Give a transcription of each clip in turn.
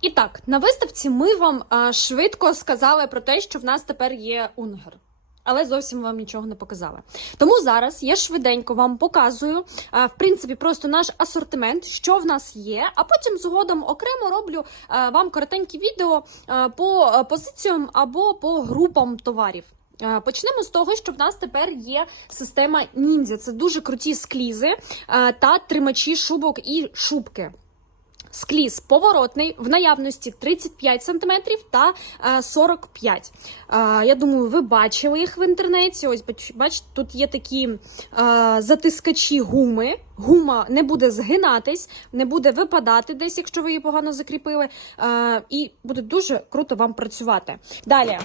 І так, на виставці ми вам а, швидко сказали про те, що в нас тепер є унгер. Але зовсім вам нічого не показали. Тому зараз я швиденько вам показую, а, в принципі, просто наш асортимент, що в нас є, а потім згодом окремо роблю а, вам коротенькі відео а, по позиціям або по групам товарів. Почнемо з того, що в нас тепер є система ніндзя. Це дуже круті склізи та тримачі шубок і шубки. Скліз поворотний в наявності 35 см та е, 45 Е, Я думаю, ви бачили їх в інтернеті. Ось бач- бачите, тут є такі е, затискачі гуми. Гума не буде згинатись, не буде випадати десь, якщо ви її погано закріпили. Е, І буде дуже круто вам працювати. Далі.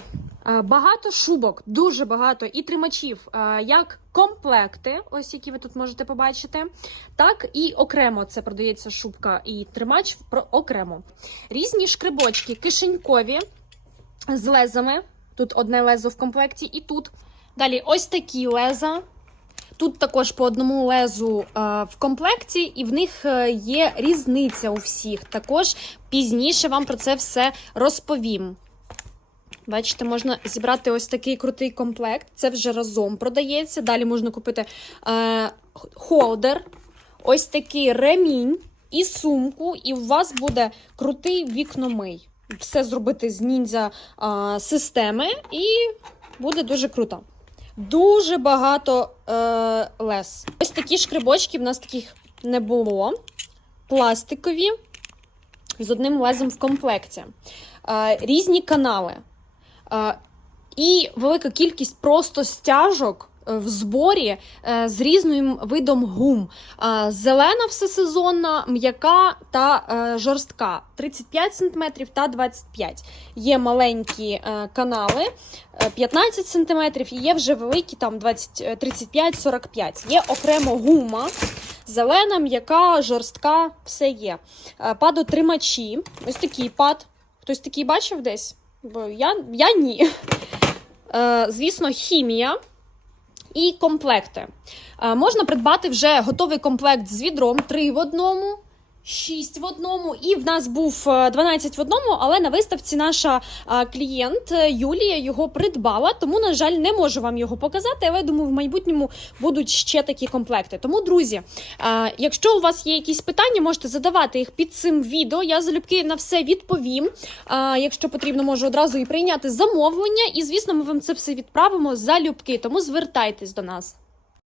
Е, Багато шубок, дуже багато і тримачів, е, як комплекти, ось які ви тут можете побачити, так і окремо це продається шубка і тримач окремо. Різні шкрибочки, кишенькові з лезами. Тут одне лезо в комплекті, і тут. Далі ось такі леза. Тут також по одному лезу е, в комплекті, і в них є різниця у всіх. Також пізніше вам про це все розповім. Бачите, можна зібрати ось такий крутий комплект. Це вже разом продається. Далі можна купити е, холдер, ось такий ремінь і сумку, і у вас буде крутий вікномий. Все зробити з ніндзя е, системи, і буде дуже круто. Дуже багато е, лес. Ось такі шкрибочки в нас таких не було. Пластикові з одним лезом в комплекті. Е, різні канали. І велика кількість просто стяжок е, в зборі е, з різним видом гум. Зелена всесезонна, м'яка та е, жорстка 35 см та 25 Є маленькі канали е, 15 см, і є вже великі там 20, е, 35-45 Є окремо гума. Зелена, м'яка, жорстка, все є. Падотримачі. Ось такий пад. Хтось такий бачив десь? Бо я, я ні. Е, звісно, хімія і комплекти. Е, можна придбати вже готовий комплект з відром три в одному. 6 в одному, і в нас був е, 12 в одному, але на виставці наша е, клієнт е, Юлія його придбала, тому, на жаль, не можу вам його показати, але думаю, в майбутньому будуть ще такі комплекти. Тому, друзі, е, якщо у вас є якісь питання, можете задавати їх під цим відео. Я залюбки на все відповім. Е, Якщо потрібно, можу одразу і прийняти замовлення. І, звісно, ми вам це все відправимо залюбки, тому звертайтесь до нас.